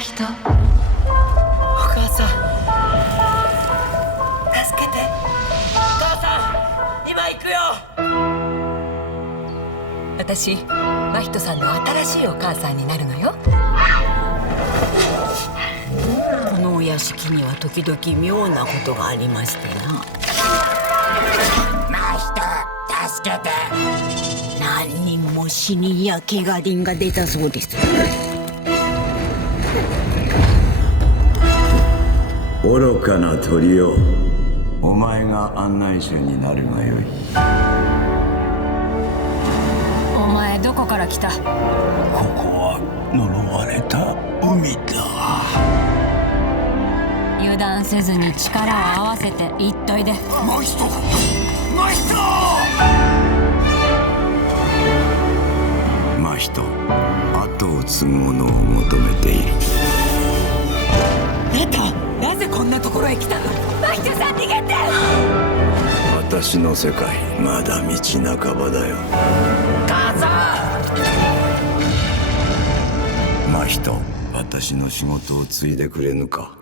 人。お母さん、助けて。お母さん、今行くよ。私、真人さんの新しいお母さんになるのよ。このお屋敷には時々妙なことがありましてな。真人、助けて。何人も死人や怪我人が出たそうです。愚かな鳥よ、お前が案内者になるがよい。お前どこから来た？ここは呪われた海だ。油断せずに力を合わせて言っといで。真人、真人、真人、後を継ぐ者を求めている。あんた、なぜこんなところへ来たの？真人さん、逃げて！私の世界、まだ道半ばだよ。母さ真人、私の仕事を継いでくれぬか。